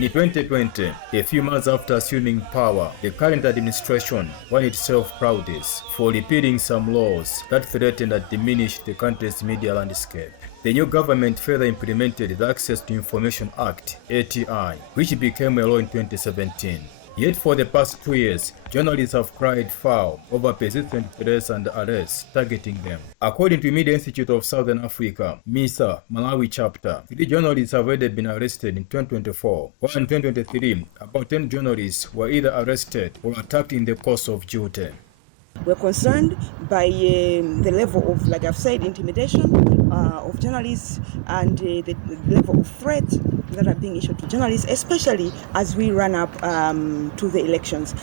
In 2020, a few months after assuming power, the current administration won itself prowess for repealing some laws that threatened and diminished the country's media landscape. The new government further implemented the Access to Information Act, ATI, which became a law in 2017. Yet for the past 2 years, journalists have cried foul over persistent threats and arrests targeting them. According to Media Institute of Southern Africa, MISA, Malawi chapter, 3 journalists have already been arrested in 2024, while in 2023, about 10 journalists were either arrested or attacked in the course of duty. We're concerned by the level of, like I've said, intimidation of journalists and the level of threats that are being issued to journalists, especially as we run up to the elections.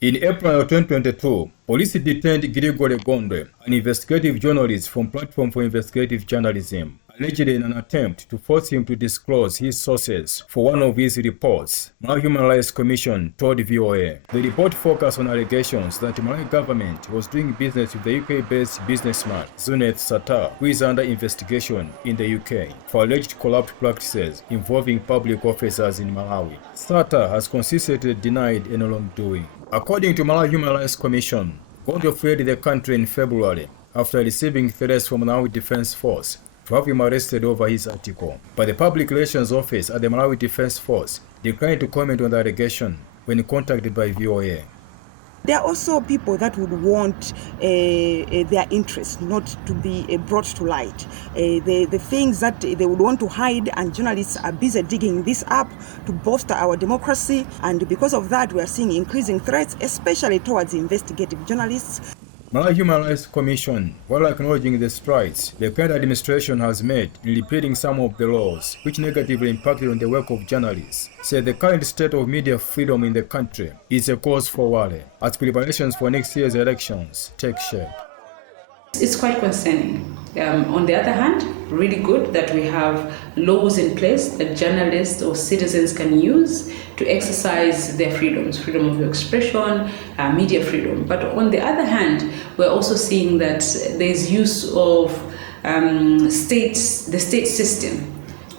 In April 2022, police detained Gregory Gondwe, an investigative journalist from Platform for Investigative Journalism, allegedly in an attempt to force him to disclose his sources for one of his reports, Malawi Human Rights Commission told VOA. The report focused on allegations that the Malawi government was doing business with the UK-based businessman Zuneth Satar, who is under investigation in the UK for alleged corrupt practices involving public officers in Malawi. Satar has consistently denied any wrongdoing. According to Malawi Human Rights Commission, Gondwe fled the country in February after receiving threats from Malawi Defense Force to have him arrested over his article. But the Public Relations Office at the Malawi Defense Force declined to comment on the allegation when contacted by VOA. There are also people that would want their interests not to be brought to light. The things that they would want to hide, and journalists are busy digging this up to bolster our democracy. And because of that, we are seeing increasing threats, especially towards investigative journalists. Malawi Human Rights Commission, while acknowledging the strides the current administration has made in repealing some of the laws which negatively impacted on the work of journalists, said the current state of media freedom in the country is a cause for worry as preparations for next year's elections take shape. It's quite concerning. On the other hand, really good that we have laws in place that journalists or citizens can use to exercise their freedoms, freedom of expression, media freedom. But on the other hand, we're also seeing that there's use of the state system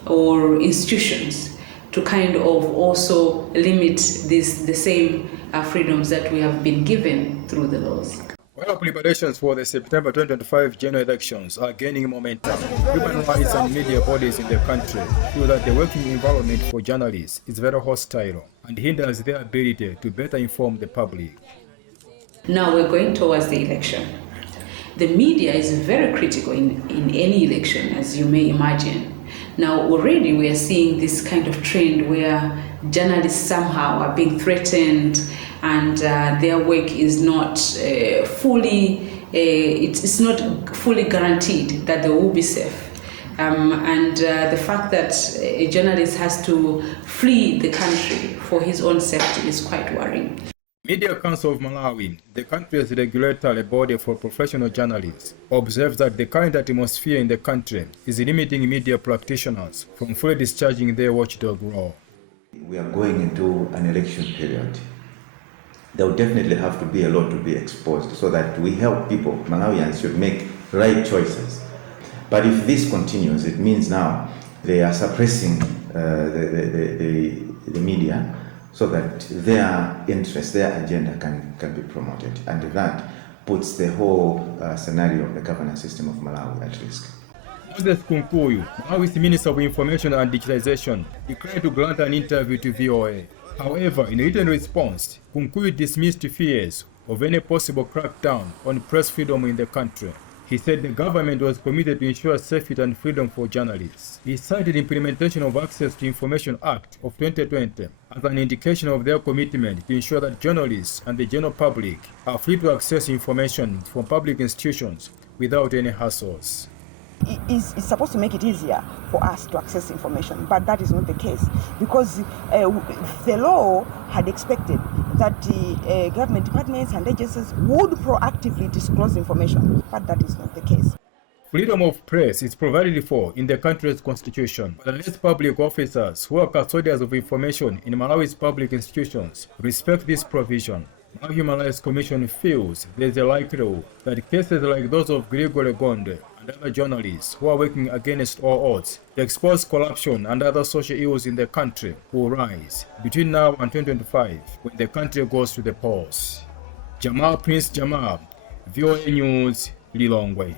or institutions to kind of also limit the same freedoms that we have been given through the laws. While preparations for the September 2025 general elections are gaining momentum, human rights and media bodies in the country feel that the working environment for journalists is very hostile and hinders their ability to better inform the public. Now we're going towards the election. The media is very critical in any election, as you may imagine. Now already we are seeing this kind of trend where journalists somehow are being threatened and their work is not it's not fully guaranteed that they will be safe. The fact that a journalist has to flee the country for his own safety is quite worrying. Media Council of Malawi, the country's regulatory body for professional journalists, observes that the current atmosphere in the country is limiting media practitioners from fully discharging their watchdog role. We are going into an election period. There will definitely have to be a lot to be exposed so that we help people. Malawians should make right choices. But if this continues, it means now they are suppressing the media so that their interests, their agenda can be promoted. And that puts the whole scenario of the governance system of Malawi at risk. Moses Kunkuyu, Malawi's Minister of Information and Digitalization, declined to grant an interview to VOA. However, in a written response, Kunkuyu dismissed fears of any possible crackdown on press freedom in the country. He said the government was committed to ensure safety and freedom for journalists. He cited the implementation of Access to Information Act of 2020 as an indication of their commitment to ensure that journalists and the general public are free to access information from public institutions without any hassles. It's supposed to make it easier for us to access information, but that is not the case because the law had expected that the government departments and agencies would proactively disclose information, but that is not the case. Freedom of press is provided for in the country's constitution, but unless public officers who are custodians of information in Malawi's public institutions respect this provision, Malawi Human Rights Commission feels there is a likelihood that cases like those of Gregory Gondwe and and other journalists who are working against all odds to expose corruption and other social ills in the country will rise between now and 2025 when the country goes to the polls. Jamal Prince Jamal, VOA News, Lilongwe.